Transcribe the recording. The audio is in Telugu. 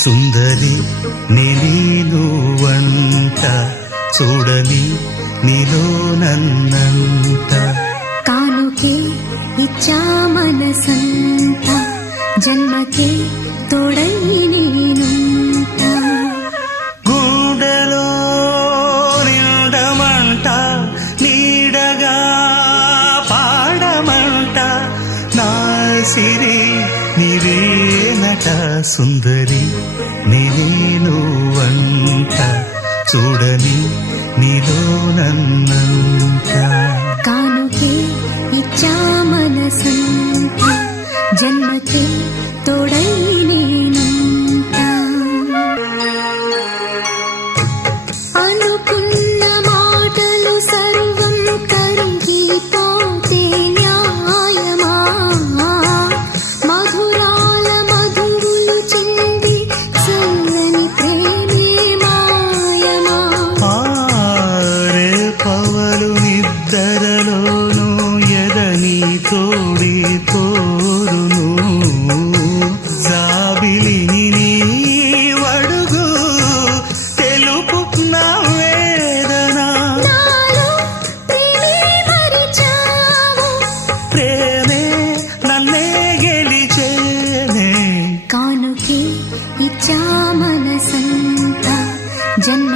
సుందరి నీను వంట చూడని నీలో నన్నంత కానుకే ఇచ్చా మనసంత జన్మకే తోడై నేనుంట గుండెలో నిండమంట నీడగా పాడమంట నా సిరి నీవేనట సుందరి నేను వంట చూడని నీలో నన్నంత కానుకే ఇచ్చా మనసంత జన్మకే తోడై నేనుంట అనుకున్న మాటలు సర్వం కరిగిపోతే న్యాయమా మధురాల మధువులు చెంది చల్లని ప్రేమే మాయమా ఆరే పవలు నిద్దరలోను ఎదని తోడి కోరును జాబిలిని నీ వడుగు తెలుపు నా వేదన నాలో ప్రేమే మరిచావు ప్రేమే నన్నే గెలిచేనే కానుకే ఇచ్చా మనసంత జన్మ